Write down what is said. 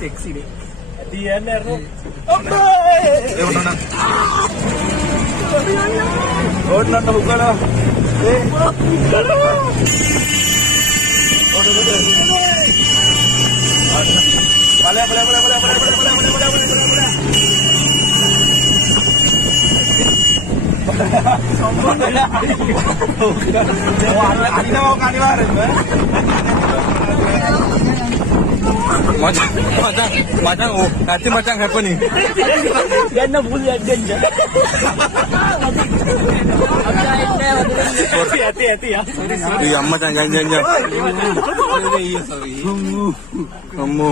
Sexy ഓടിനോ മുക്കാലോ Anda mau kaniwarin, macam hati macam apa nih? Ganda boleh ganda. Hati ya. Iya macam ganda. Kamu.